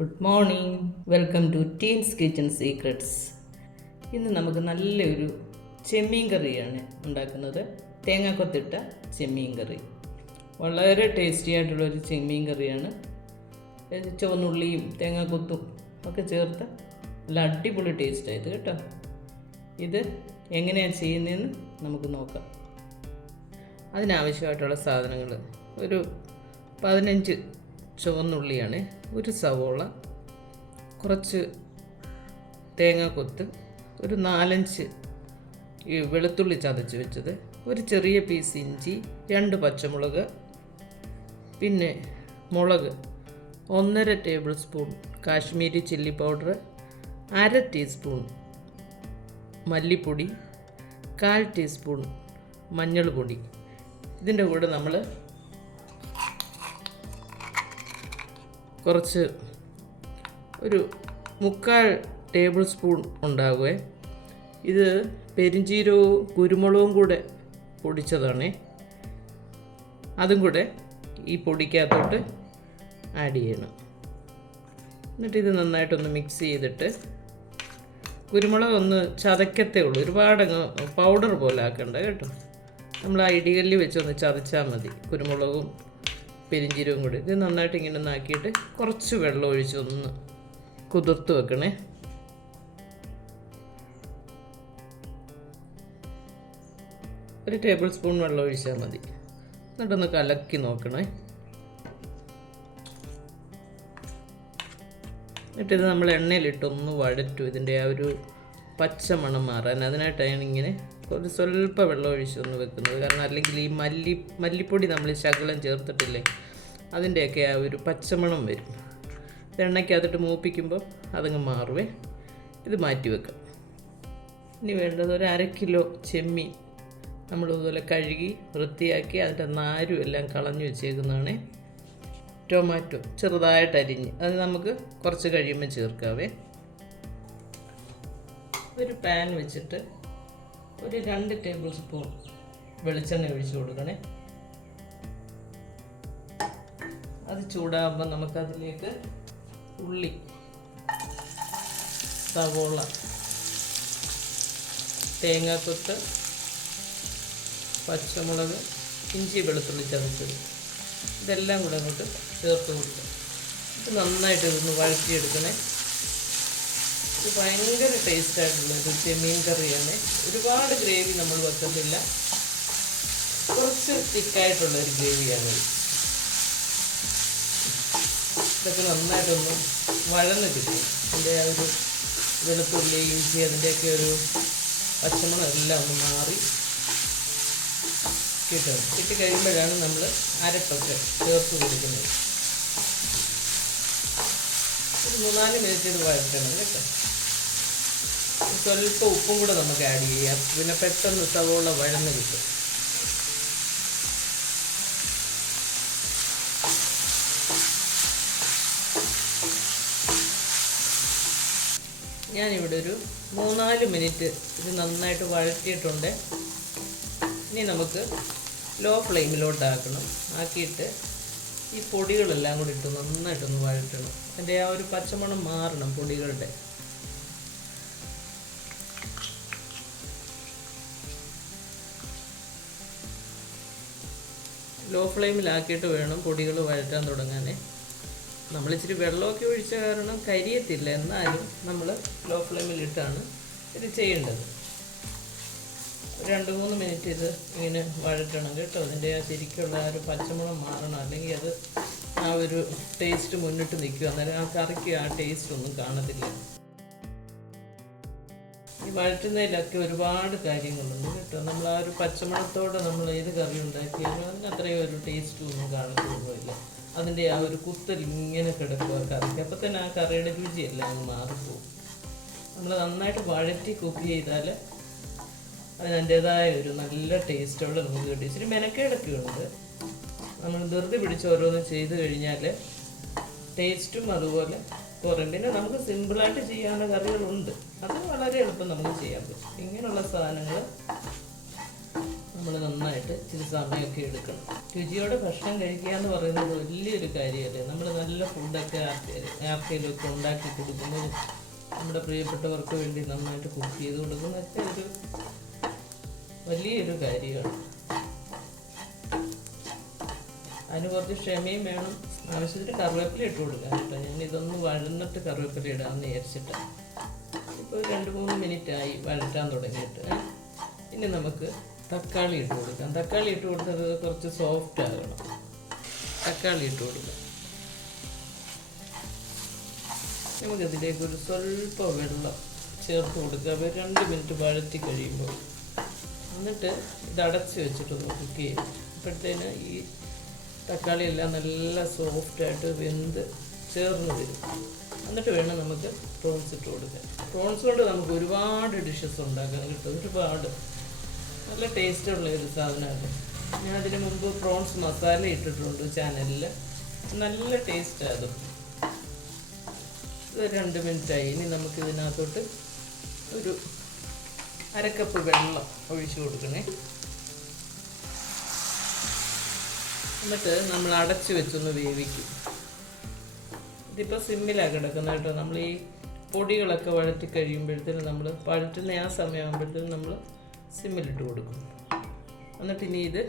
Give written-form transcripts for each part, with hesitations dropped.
Good morning, welcome to teens kitchen secrets. ഇന്ന് നമുക്ക് നല്ലൊരു ചെമ്മീൻ കറിയാണ് ഉണ്ടാക്കുന്നത്. തേങ്ങാക്കൊത്തിട്ട ചെമ്മീൻ കറി വളരെ ടേസ്റ്റി ആയിട്ടുള്ളൊരു ചെമ്മീൻ കറിയാണ്. ചുവന്നുള്ളിയും തേങ്ങാക്കൊത്തും ഒക്കെ ചേർത്ത് നല്ല അടിപൊളി ടേസ്റ്റായത് കേട്ടോ. ഇത് എങ്ങനെയാണ് ചെയ്യുന്നതെന്ന് നമുക്ക് നോക്കാം. അതിനാവശ്യമായിട്ടുള്ള സാധനങ്ങൾ: ഒരു 15 ചുവന്നുള്ളിയാണ്, ഒരു സവോള, കുറച്ച് തേങ്ങാക്കൊത്ത്, ഒരു 4-5 വെളുത്തുള്ളി ചതച്ച് വെച്ചത്, ഒരു ചെറിയ പീസ് ഇഞ്ചി, 2 പച്ചമുളക്, പിന്നെ മുളക് 1.5 table spoon Kashmiri chilli powder, 1/2 teaspoon മല്ലിപ്പൊടി, 1/4 ടീസ്പൂൺ മഞ്ഞൾപ്പൊടി. ഇതിൻ്റെ കൂടെ നമ്മൾ കുറച്ച് ഒരു 3/4 ടേബിൾ സ്പൂൺ ഉണ്ടാകുമേ. ഇത് പെരിഞ്ചീരകവും കുരുമുളകും കൂടെ പൊടിച്ചതാണ്. അതും കൂടെ ഈ പൊടിക്കകത്തോട്ട് ആഡ് ചെയ്യണം. എന്നിട്ട് ഇത് നന്നായിട്ടൊന്ന് മിക്സ് ചെയ്തിട്ട്, കുരുമുളക് ഒന്ന് ചതക്കത്തേ ഉള്ളൂ, ഒരുപാടങ്ങ് പൗഡർ പോലെ ആക്കണ്ട കേട്ടോ. നമ്മൾ ആ ഇടികല്ലിൽ വെച്ചൊന്ന് ചതച്ചാൽ മതി, കുരുമുളകും പെരിഞ്ചീരവും കൂടി. ഇത് നന്നായിട്ട് ഇങ്ങനെ ഒന്ന് ആക്കിയിട്ട് കുറച്ച് വെള്ളം ഒഴിച്ചൊന്ന് കുതിർത്ത് വെക്കണേ. ഒരു ടേബിൾ സ്പൂൺ വെള്ളം ഒഴിച്ചാൽ മതി. എന്നിട്ടൊന്ന് കലക്കി നോക്കണേ. എന്നിട്ടിത് നമ്മൾ എണ്ണയിലിട്ടൊന്ന് വഴറ്റും, ഇതിൻ്റെ ആ ഒരു പച്ച മണം മാറാൻ. അതിനായിട്ടാണ് ഇങ്ങനെ ഒരു സ്വല്പം വെള്ളം ഒഴിച്ചൊന്ന് വെക്കുന്നത്. കാരണം അല്ലെങ്കിൽ ഈ മല്ലിപ്പൊടി നമ്മൾ ശകലം ചേർത്തിട്ടില്ലേ, അതിൻ്റെയൊക്കെ ആ ഒരു പച്ചമണം വരും. എണ്ണയ്ക്കകത്തിട്ട് മൂപ്പിക്കുമ്പോൾ അതങ്ങ് മാറുവേ. ഇത് മാറ്റി വെക്കാം. ഇനി വേണ്ടത് ഒരു 1/2 കിലോ ചെമ്മീൻ നമ്മളിതുപോലെ കഴുകി വൃത്തിയാക്കി അതിൻ്റെ നാരും എല്ലാം കളഞ്ഞു വെച്ചേക്കുന്നതാണ്. ടൊമാറ്റോ ചെറുതായിട്ട് അരിഞ്ഞ് അത് നമുക്ക് കുറച്ച് കഴിയുമ്പോൾ ചേർക്കാവേ. ഒരു പാൻ വെച്ചിട്ട് ഒരു 2 ടേബിൾ സ്പൂൺ വെളിച്ചെണ്ണ ഒഴിച്ച് കൊടുക്കണേ. അത് ചൂടാകുമ്പോൾ നമുക്കതിലേക്ക് ഉള്ളി, സവോള, തേങ്ങാക്കൊത്ത്, പച്ചമുളക്, ഇഞ്ചി, വെളുത്തുള്ളി ചതച്ചത്, ഇതെല്ലാം കൂടെ അങ്ങോട്ട് ചേർത്ത് കൊടുക്കുക. ഇത് നന്നായിട്ട് ഇതൊന്ന് വഴറ്റിയെടുക്കണേ. ഇത് ഭയങ്കര ടേസ്റ്റായിട്ടുള്ളൊരു ചെമ്മീൻ കറിയാണ്. ഒരുപാട് ഗ്രേവി നമ്മൾ വെക്കത്തില്ല, കുറച്ച് തിക്കായിട്ടുള്ളൊരു ഗ്രേവിയാണ്. ഇതൊക്കെ നന്നായിട്ടൊന്ന് വഴന്ന് കിട്ടും. അതിൻ്റെ ആ ഒരു വെളുത്തുള്ളി, ഇഞ്ചി, അതിൻ്റെയൊക്കെ ഒരു പച്ചമണം എല്ലാം ഒന്ന് മാറി കിട്ടും. കിട്ടിക്കഴിയുമ്പോഴാണ് നമ്മൾ അരപ്പൊക്കെ ചേർത്ത് കൊടുക്കുന്നത്. ഒരു 3-4 മിനിറ്റ് ഇത് വഴറ്റണം കേട്ടോ. സ്വല്പം ഉപ്പും കൂടെ നമുക്ക് ആഡ് ചെയ്യാം, പിന്നെ പെട്ടെന്ന് സവോള വഴന്ന് കിട്ടും. ഞാനിവിടെ ഒരു 3-4 മിനിറ്റ് ഇത് നന്നായിട്ട് വഴറ്റിയിട്ടുണ്ട്. ഇനി നമുക്ക് ലോ ഫ്ലെയിമിലോട്ടാക്കണം. ആക്കിയിട്ട് ഈ പൊടികളെല്ലാം കൂടി ഇട്ട് നന്നായിട്ടൊന്ന് വഴറ്റണം. അതിൻ്റെ ആ ഒരു പച്ചമണം മാറണം പൊടികളുടെ. ലോ ഫ്ലെയിമിലാക്കിയിട്ട് വേണം പൊടികൾ വഴറ്റാൻ തുടങ്ങാനേ. നമ്മളിച്ചിരി വെള്ളമൊക്കെ ഒഴിച്ച കാരണം കരിയത്തില്ല, എന്നാലും നമ്മൾ ലോ ഫ്ലെയിമിലിട്ടാണ് ഇത് ചെയ്യേണ്ടത്. 2-3 മിനിറ്റ് ഇത് ഇങ്ങനെ വഴറ്റണം കേട്ടോ. അതിൻ്റെ ആ ശരിക്കുള്ള ആ ഒരു പച്ചമുളക് മാറണം, അല്ലെങ്കിൽ അത് ആ ഒരു ടേസ്റ്റ് മുന്നിട്ട് നിൽക്കും. അന്നേരം ആ കറിക്ക് ആ ടേസ്റ്റ് ഒന്നും കാണത്തില്ല. ഈ വഴറ്റുന്നതിലൊക്കെ ഒരുപാട് കാര്യങ്ങളുണ്ട് കേട്ടോ. നമ്മൾ ആ ഒരു പച്ചമുളകത്തോടെ നമ്മൾ ഏത് കറി ഉണ്ടാക്കിയാലും അതിന് അത്രയും ഒരു ടേസ്റ്റും ഒന്നും കാണത്തൊന്നുമില്ല. അതിൻ്റെ ആ ഒരു കുത്തൽ ഇങ്ങനെ കിടക്കുക കറിക്ക്. അപ്പോൾ തന്നെ ആ കറിയുടെ രുചിയെല്ലാം അങ്ങ് മാറിപ്പോവും. നമ്മൾ നന്നായിട്ട് വഴറ്റി കുക്ക് ചെയ്താൽ അതിനതിൻ്റേതായ ഒരു നല്ല ടേസ്റ്റോടെ നമുക്ക് കിട്ടും. ഇച്ചിരി മെനക്കേടൊക്കെ ഉണ്ട്. നമ്മൾ ധൃതി പിടിച്ച് ഓരോന്ന് ചെയ്ത് കഴിഞ്ഞാൽ ടേസ്റ്റും അതുപോലെ കുറയും. പിന്നെ നമുക്ക് സിമ്പിളായിട്ട് ചെയ്യാവുന്ന കറികളുണ്ട്, അത് വളരെ എളുപ്പം നമുക്ക് ചെയ്യാൻ പറ്റും. ഇങ്ങനെയുള്ള സാധനങ്ങൾ നമ്മൾ നന്നായിട്ട് ഇച്ചിരി സമയമൊക്കെ എടുക്കണം. രുചിയോടെ ഭക്ഷണം കഴിക്കുക എന്ന് പറയുന്നത് വലിയൊരു കാര്യമല്ലേ. നമ്മൾ നല്ല ഫുഡൊക്കെ ആർക്കെങ്കിലുമൊക്കെ ഉണ്ടാക്കി കൊടുക്കുന്നത്, നമ്മുടെ പ്രിയപ്പെട്ടവർക്ക് വേണ്ടി നന്നായിട്ട് കുക്ക് ചെയ്ത് കൊടുക്കുന്നതൊക്കെ ഒരു വലിയൊരു കാര്യമാണ്. അതിന് കുറച്ച് ക്ഷമയും വേണം. ആവശ്യത്തിന് കറിവേപ്പില ഇട്ട് കൊടുക്കാൻ കേട്ടോ. ഞാൻ ഇതൊന്ന് വഴന്നിട്ട് കറിവേപ്പില ഇടാമെന്ന് വിചാരിച്ചിട്ട്. ഇപ്പോൾ 2-3 മിനിറ്റായി വഴറ്റാൻ തുടങ്ങിയിട്ട്. ഇനി നമുക്ക് തക്കാളി ഇട്ട് കൊടുക്കാം. തക്കാളി ഇട്ട് കൊടുത്തത് കുറച്ച് സോഫ്റ്റ് ആകണം. തക്കാളി ഇട്ട് കൊടുക്കാം. നമുക്കതിലേക്ക് ഒരു സ്വല്പം വെള്ളം ചേർത്ത് കൊടുക്കുക. 2 മിനിറ്റ് വഴറ്റി കഴിയുമ്പോൾ എന്നിട്ട് ഇത് അടച്ച് വെച്ചിട്ടൊന്ന് കുക്ക് ചെയ്യും. അപ്പോഴത്തേന് ഈ തക്കാളി എല്ലാം നല്ല സോഫ്റ്റായിട്ട് വെന്ത് ചേർന്ന് വരും. എന്നിട്ട് വേണം നമുക്ക് പ്രോൺസ് ഇട്ട് കൊടുക്കാൻ. പ്രോൺസ് കൊണ്ട് നമുക്ക് ഒരുപാട് ഡിഷസ് ഉണ്ടാക്കാൻ കിട്ടും. ഒരുപാട് നല്ല ടേസ്റ്റുള്ള ഒരു സാധനമാണ്. ഞാൻ അതിന് മുമ്പ് പ്രോൺസ് മസാല ഇട്ടിട്ടുണ്ട് ചാനലിൽ. നല്ല ടേസ്റ്റാണ് അത്. ഇത് 2 മിനിറ്റായി. ഇനി നമുക്കിതിനകത്തോട്ട് ഒരു 1/2 കപ്പ് വെള്ളം ഒഴിച്ചു കൊടുക്കണേ. എന്നിട്ട് നമ്മൾ അടച്ച് വെച്ചൊന്ന് വേവിക്കും. ഇതിപ്പോൾ സിമ്മിലാണ് കിടക്കുന്നത് കേട്ടോ. നമ്മൾ ഈ പൊടികളൊക്കെ വഴറ്റി കഴിയുമ്പോഴത്തേനും, നമ്മൾ വഴറ്റുന്ന ആ സമയമാകുമ്പോഴത്തേനും നമ്മൾ സിമ്മിലിട്ട് കൊടുക്കും. എന്നിട്ട് ഇനി ഇത്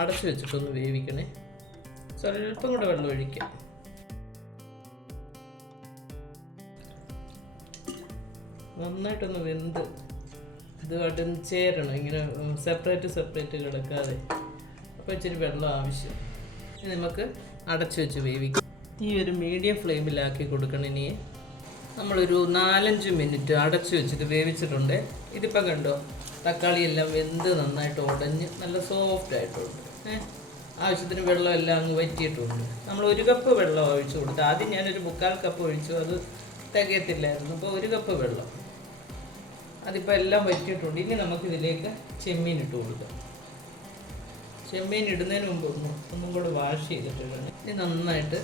അടച്ച് വെച്ചിട്ടൊന്ന് വേവിക്കണേ. സ്വല്പം കൂടെ വെള്ളം ഒഴിക്കാം. നന്നായിട്ടൊന്ന് വെന്ത് ഇതുമായിട്ട് ചേരണം. ഇങ്ങനെ സെപ്പറേറ്റ് കിടക്കാതെ. അപ്പോൾ ഇച്ചിരി വെള്ളം ആവശ്യം. ഇനി നമുക്ക് അടച്ചു വെച്ച് വേവിക്കാം. ഈ ഒരു മീഡിയം ഫ്ലെയിമിലാക്കി കൊടുക്കണം. ഇനി നമ്മളൊരു 4-5 മിനിറ്റ് അടച്ചു വെച്ചിട്ട് വേവിച്ചിട്ടുണ്ട്. ഇതിപ്പോൾ കണ്ടോ, തക്കാളിയെല്ലാം വെന്ത് നന്നായിട്ട് ഉടഞ്ഞ് നല്ല സോഫ്റ്റ് ആയിട്ടുണ്ട്. ആവശ്യത്തിന് വെള്ളം എല്ലാം അങ്ങ് വറ്റിയിട്ടുണ്ട്. നമ്മൾ 1 കപ്പ് വെള്ളം ഒഴിച്ചു കൊടുത്തു. ആദ്യം ഞാനൊരു 1/4 കപ്പ് ഒഴിച്ചു. അത് തികയത്തില്ലായിരുന്നു. അപ്പോൾ 1 കപ്പ് വെള്ളം. അതിപ്പോൾ എല്ലാം വറ്റിയിട്ടുണ്ട്. ഇനി നമുക്കിതിലേക്ക് ചെമ്മീൻ ഇട്ട് കൊടുക്കാം. ചെമ്മീൻ ഇടുന്നതിന് മുമ്പ് ഒന്നും കൂടെ വാഷ് ചെയ്തിട്ട് വേണം. ഇനി നന്നായിട്ട്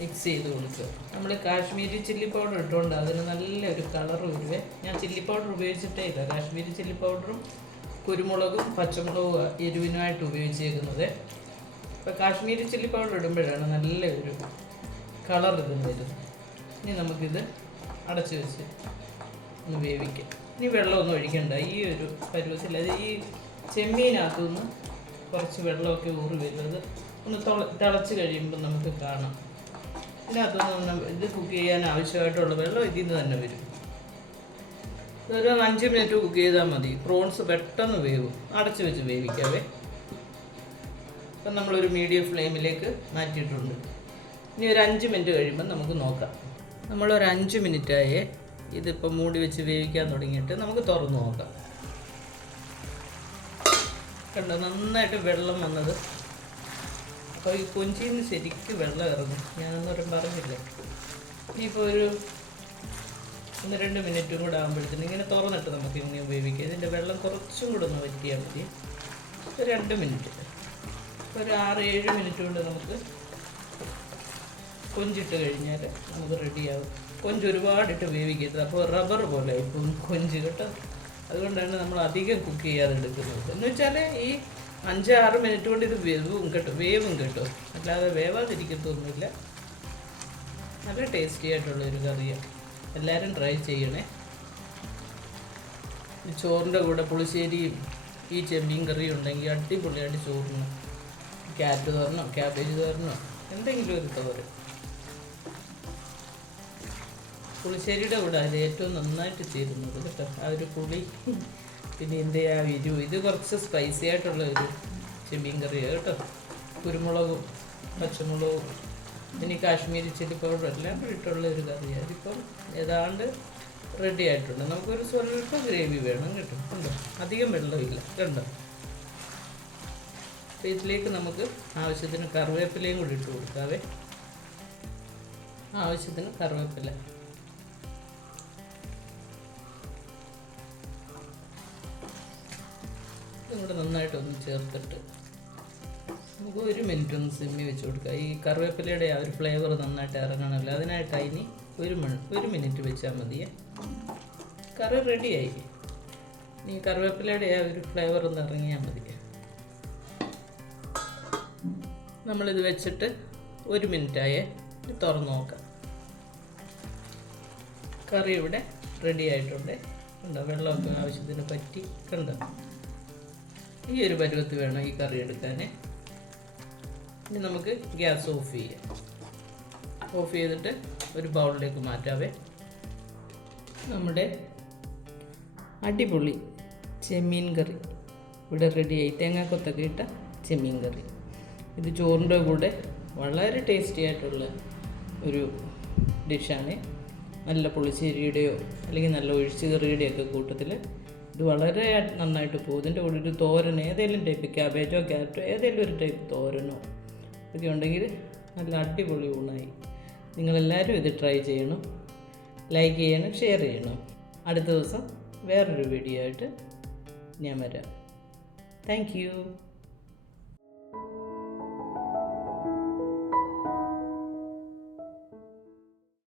മിക്സ് ചെയ്ത് കൊടുക്കുക. നമ്മൾ കാശ്മീരി ചില്ലി പൗഡർ ഇട്ടുകൊണ്ട് അതിന് നല്ലൊരു കളർ വരുവേ. ഞാൻ ചില്ലി പൗഡർ ഉപയോഗിച്ചിട്ടേ ഇല്ല. കാശ്മീരി ചില്ലി പൗഡറും കുരുമുളകും പച്ചമുളകും എരിവിനുമായിട്ട് ഉപയോഗിച്ചേക്കുന്നത്. അപ്പോൾ കാശ്മീരി ചില്ലി പൗഡർ ഇടുമ്പോഴാണ് നല്ലൊരു കളർ ഇതിന് വരുന്നത്. ഇനി നമുക്കിത് അടച്ച് വെച്ച് ഒന്ന് വേവിക്കാം. ഇനി വെള്ളമൊന്നും ഒഴിക്കണ്ട. ഈ ഒരു പരുവത്തിൽ അത് ഈ ചെമ്മീനകത്തുനിന്ന് കുറച്ച് വെള്ളമൊക്കെ ഊറി വരുന്നത് ഒന്ന് തിളച്ച് കഴിയുമ്പോൾ നമുക്ക് കാണാം. ഇതിനകത്തുനിന്ന് ഇത് കുക്ക് ചെയ്യാൻ ആവശ്യമായിട്ടുള്ള വെള്ളം ഇതിൽ നിന്ന് തന്നെ വരും. ഒരു 5 മിനിറ്റ് കുക്ക് ചെയ്താൽ മതി. പ്രോൺസ് പെട്ടെന്ന് വേവും. അടച്ച് വെച്ച് വേവിക്കാവേ. അപ്പം നമ്മളൊരു മീഡിയം ഫ്ലെയിമിലേക്ക് മാറ്റിയിട്ടുണ്ട്. ഇനി ഒരു 5 മിനിറ്റ് കഴിയുമ്പോൾ നമുക്ക് നോക്കാം. നമ്മളൊരു 5 മിനിറ്റായേ ഇതിപ്പോൾ മൂടി വെച്ച് വേവിക്കാൻ തുടങ്ങിയിട്ട് നമുക്ക് തുറന്ന് നോക്കാം. കണ്ടോ, നന്നായിട്ട് വെള്ളം വന്നത്. അപ്പോൾ ഈ കൊഞ്ചിയിൽ നിന്ന് ശരിക്കും വെള്ളം ഇറങ്ങും. ഞാനൊന്നും പറഞ്ഞില്ല. ഇനിയിപ്പോൾ ഒരു 1-2 മിനിറ്റും കൂടെ ആകുമ്പോഴത്തേനും ഇങ്ങനെ തുറന്നിട്ട് നമുക്ക് ഇങ്ങനെ ഉപയോഗിക്കാം. ഇതിൻ്റെ വെള്ളം കുറച്ചും കൂടെ ഒന്ന് വറ്റിയാൽ മതി. ഒരു 2 മിനിറ്റ്, ഒരു 6-7 മിനിറ്റ് കൊണ്ട് നമുക്ക് കൊഞ്ചിട്ട് കഴിഞ്ഞാൽ നമുക്ക് റെഡിയാകും. കൊഞ്ച് ഒരുപാടിട്ട് വേവിക്കരുത്. അപ്പോൾ റബ്ബർ പോലെ ഇപ്പം കൊഞ്ച് കേട്ടോ. അതുകൊണ്ടാണ് നമ്മൾ അധികം കുക്ക് ചെയ്യാതെ എടുക്കുന്നത്. എന്ന് വെച്ചാൽ ഈ 5-6 മിനിറ്റ് കൊണ്ട് ഇത് വേവും കേട്ടോ. അല്ലാതെ വേവാതിരിക്കത്തൊന്നുമില്ല. നല്ല ടേസ്റ്റി ആയിട്ടുള്ളൊരു കറിയാണ്. എല്ലാവരും ട്രൈ ചെയ്യണേ. ചോറിൻ്റെ കൂടെ പുളിശ്ശേരിയും ഈ ചെമ്മീൻ കറിയും ഉണ്ടെങ്കിൽ അടിപൊളിയായിട്ട് ചോറിന് ക്യാരറ്റ് തോരനോ ക്യാബേജ് തോരനോ എന്തെങ്കിലും ഒരു തോരൻ. പുളിശ്ശേരിയുടെ കൂടെ അത് ഏറ്റവും നന്നായിട്ട് ചേരുന്നത് കേട്ടോ. ആ ഒരു പുളി, പിന്നെ ഇതിൻ്റെ ആ ഇത് കുറച്ച് സ്പൈസി ആയിട്ടുള്ള ഒരു ചെമ്മീൻ കറിയാണ് കേട്ടോ. കുരുമുളകും പച്ചമുളകും പിന്നെ കാശ്മീരി ചില്ലി പൗഡർ എല്ലാം കൂടി ഇട്ടുള്ള ഒരു കറിയാണ്. അതിപ്പം ഏതാണ്ട് റെഡി ആയിട്ടുണ്ട്. നമുക്കൊരു സ്വല്പം ഗ്രേവി വേണം കേട്ടോ. കണ്ടോ, അധികം വെള്ളമില്ല കണ്ടോ. അപ്പോൾ ഇതിലേക്ക് നമുക്ക് ആവശ്യത്തിന് കറിവേപ്പിലയും കൂടി ഇട്ട് കൊടുക്കാവേ. ആവശ്യത്തിന് കറിവേപ്പില. ഇതും കൂടെ നന്നായിട്ടൊന്ന് ചേർത്തിട്ട് നമുക്ക് 1 മിനിറ്റ് ഒന്ന് സിമ്മി വെച്ച് കൊടുക്കുക. ഈ കറിവേപ്പിലയുടെ ആ ഒരു ഫ്ലേവർ നന്നായിട്ട് ഇറങ്ങണമല്ലോ. അതിനായിട്ട് ഇനി 1 മിനിറ്റ് വെച്ചാൽ മതിയേ. കറി റെഡിയായി. ഈ കറിവേപ്പിലയുടെ ആ ഒരു ഫ്ലേവർ ഒന്ന് ഇറങ്ങിയാൽ മതി. നമ്മളിത് വെച്ചിട്ട് 1 മിനിറ്റായേ, തുറന്ന് നോക്കാം. കറി ഇവിടെ റെഡി ആയിട്ടുണ്ട്. കണ്ടോ, വെള്ളമൊക്കെ ആവശ്യത്തിന് പറ്റി. കണ്ടോ, ഈ ഒരു പരുവത്ത് വേണം ഈ കറി എടുക്കാൻ. ഇനി നമുക്ക് ഗ്യാസ് ഓഫ് ചെയ്യാം. ഓഫ് ചെയ്തിട്ട് ഒരു ബൗളിലേക്ക് മാറ്റാവേ. നമ്മുടെ അടിപൊളി ചെമ്മീൻ കറി ഇവിടെ റെഡിയായി. തേങ്ങാക്കൊത്തൊക്കെ ഇട്ട ചെമ്മീൻ കറി. ഇത് ചോറിൻ്റെ കൂടെ വളരെ ടേസ്റ്റി ആയിട്ടുള്ള ഒരു ഡിഷാണ്. നല്ല പുളിശ്ശേരിയുടെയോ അല്ലെങ്കിൽ നല്ല ഒഴിച്ച് കറിയുടെയൊക്കെ കൂട്ടത്തിൽ ഇത് വളരെ നന്നായിട്ട് പോകും. ഇതിൻ്റെ കൂടെ ഒരു തോരൻ, ഏതെങ്കിലും ടൈപ്പ് ക്യാബേജോ ക്യാരറ്റോ ഏതെങ്കിലും ഒരു ടൈപ്പ് തോരനോ ഒക്കെ ഉണ്ടെങ്കിൽ നല്ല അടിപൊളി ഊണായി. നിങ്ങളെല്ലാവരും ഇത് ട്രൈ ചെയ്യണം, ലൈക്ക് ചെയ്യണം, ഷെയർ ചെയ്യണം. അടുത്ത ദിവസം വേറൊരു വീഡിയോ ആയിട്ട് ഞാൻ വരാം. Thank you.